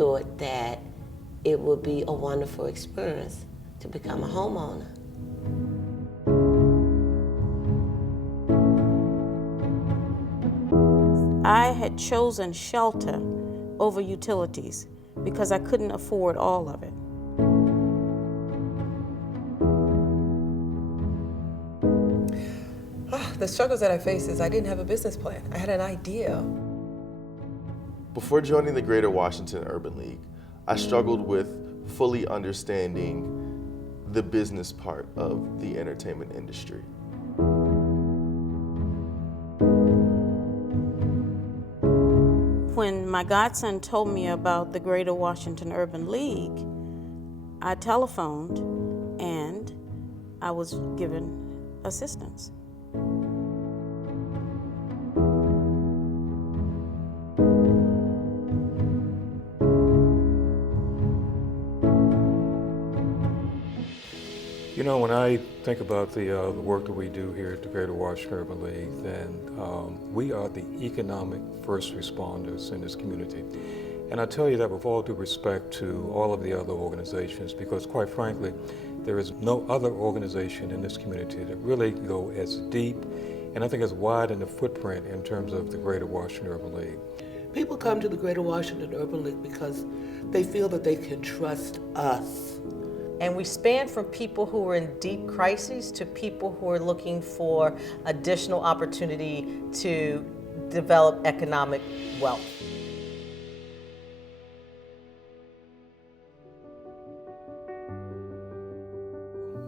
thought that it would be a wonderful experience to become a homeowner. I had chosen shelter over utilities because I couldn't afford all of it. The struggles that I faced is I didn't have a business plan. I had an idea. Before joining the Greater Washington Urban League, I struggled with fully understanding the business part of the entertainment industry. When my godson told me about the Greater Washington Urban League, I telephoned and I was given assistance. You know, when I think about the work that we do here at the Greater Washington Urban League, then we are the economic first responders in this community. And I tell you that with all due respect to all of the other organizations, because quite frankly, there is no other organization in this community that really go as deep and I think as wide in the footprint in terms of the Greater Washington Urban League. People come to the Greater Washington Urban League because they feel that they can trust us. And we span from people who are in deep crises to people who are looking for additional opportunity to develop economic wealth.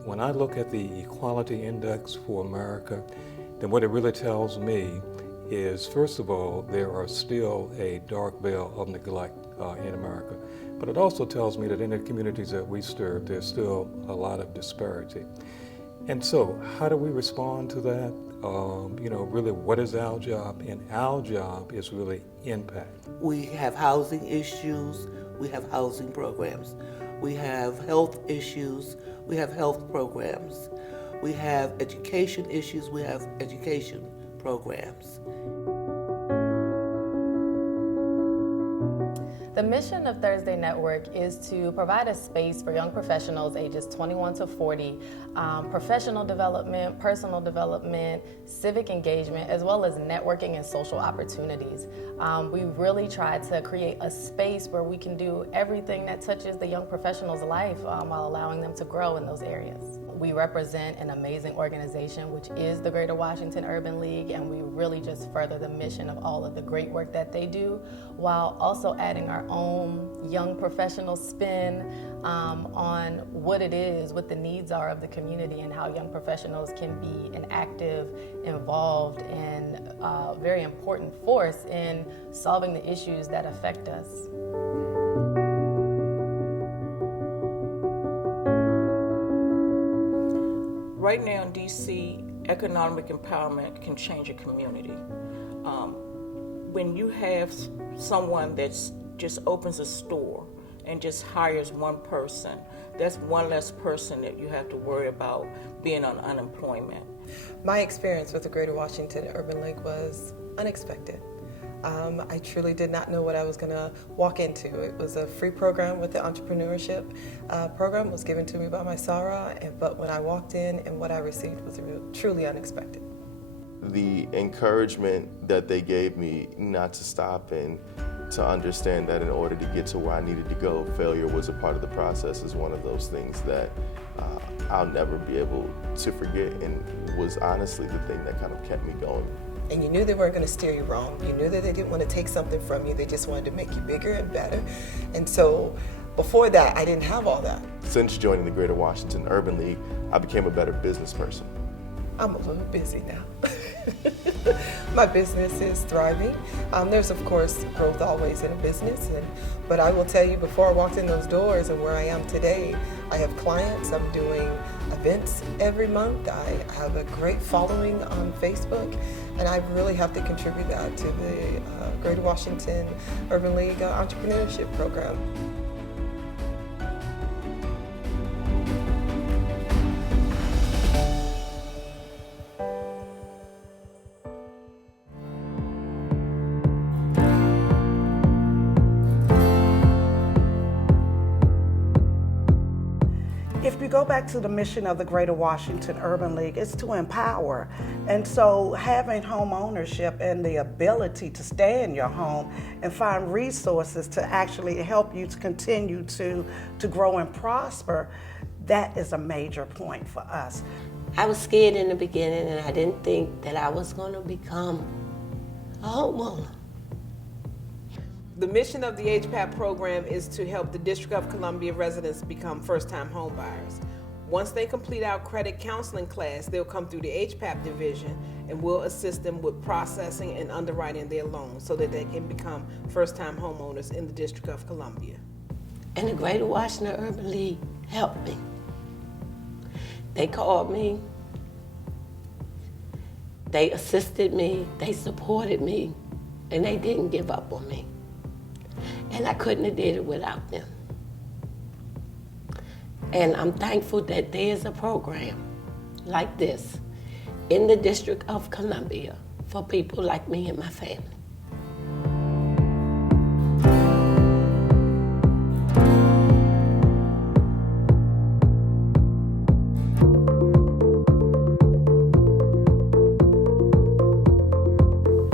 When I look at the Equality Index for America, then what it really tells me is, first of all, there are still a dark veil of neglect in America. But it also tells me that in the communities that we serve, there's still a lot of disparity. And so, how do we respond to that? Really, what is our job? And our job is really impact. We have housing issues, we have housing programs. We have health issues, we have health programs. We have education issues, we have education programs. The mission of Thursday Network is to provide a space for young professionals ages 21 to 40, professional development, personal development, civic engagement, as well as networking and social opportunities. We really try to create a space where we can do everything that touches the young professional's life while allowing them to grow in those areas. We represent an amazing organization, which is the Greater Washington Urban League, and we really just further the mission of all of the great work that they do, while also adding our own young professional spin on what it is, what the needs are of the community, and how young professionals can be an active, involved, and very important force in solving the issues that affect us. Right now in DC, economic empowerment can change a community. When you have someone that just opens a store and just hires one person, that's one less person that you have to worry about being on unemployment. My experience with the Greater Washington Urban League was unexpected. I truly did not know what I was going to walk into. It was a free program with the entrepreneurship program. It was given to me by my Sarah, but when I walked in and what I received was truly unexpected. The encouragement that they gave me not to stop and to understand that in order to get to where I needed to go, failure was a part of the process is one of those things that I'll never be able to forget, and was honestly the thing that kind of kept me going. And you knew they weren't going to steer you wrong. You knew that they didn't want to take something from you. They just wanted to make you bigger and better. And so before that, I didn't have all that. Since joining the Greater Washington Urban League, I became a better business person. I'm a little busy now. My business is thriving. There's of course growth always in a business, but I will tell you, before I walked in those doors and where I am today, I have clients. I'm doing events every month. I have a great following on Facebook, and I really have to contribute that to the Greater Washington Urban League Entrepreneurship Program. go back to the mission of the Greater Washington Urban League, it's to empower. And so having home ownership and the ability to stay in your home and find resources to actually help you to continue to grow and prosper, that is a major point for us. I was scared in the beginning, and I didn't think that I was going to become a homeowner. The mission of the HPAP program is to help the District of Columbia residents become first-time homebuyers. Once they complete our credit counseling class, they'll come through the HPAP division and we'll assist them with processing and underwriting their loans so that they can become first-time homeowners in the District of Columbia. And the Greater Washington Urban League helped me. They called me, they assisted me, they supported me, and they didn't give up on me. And I couldn't have did it without them. And I'm thankful that there's a program like this in the District of Columbia for people like me and my family.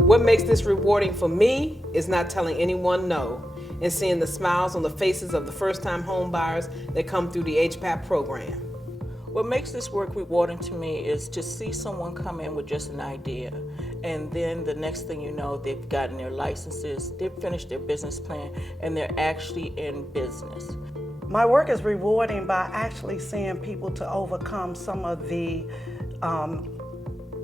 What makes this rewarding for me is not telling anyone no and seeing the smiles on the faces of the first-time home buyers that come through the HPAP program. What makes this work rewarding to me is to see someone come in with just an idea, and then the next thing you know, they've gotten their licenses, they've finished their business plan, and they're actually in business. My work is rewarding by actually seeing people to overcome some of the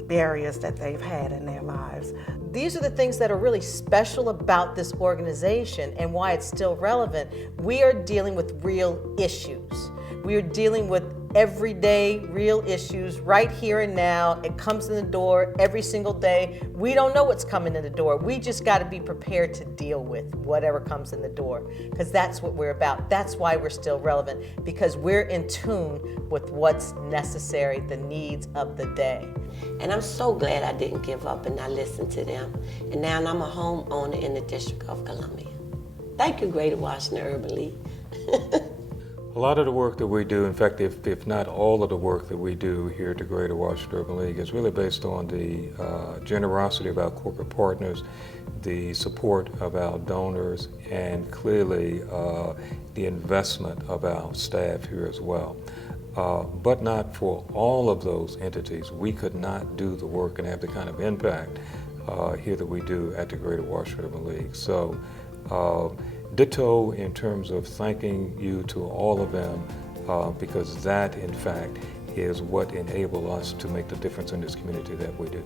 barriers that they've had in their lives. These are the things that are really special about this organization and why it's still relevant. We are dealing with real issues. We are dealing with everyday real issues right here and now. It comes in the door every single day. We don't know what's coming in the door. We just got to be prepared to deal with whatever comes in the door, because that's what we're about. That's why we're still relevant, because we're in tune with what's necessary, the needs of the day. And I'm so glad I didn't give up and I listened to them. And now I'm a homeowner in the District of Columbia. Thank you, Greater Washington Urban League. A lot of the work that we do, in fact, if not all of the work that we do here at the Greater Washington Urban League, is really based on the generosity of our corporate partners, the support of our donors, and clearly the investment of our staff here as well. But not for all of those entities, we could not do the work and have the kind of impact here that we do at the Greater Washington Urban League. So. Ditto in terms of thanking you to all of them, because that, in fact, is what enables us to make the difference in this community that we do.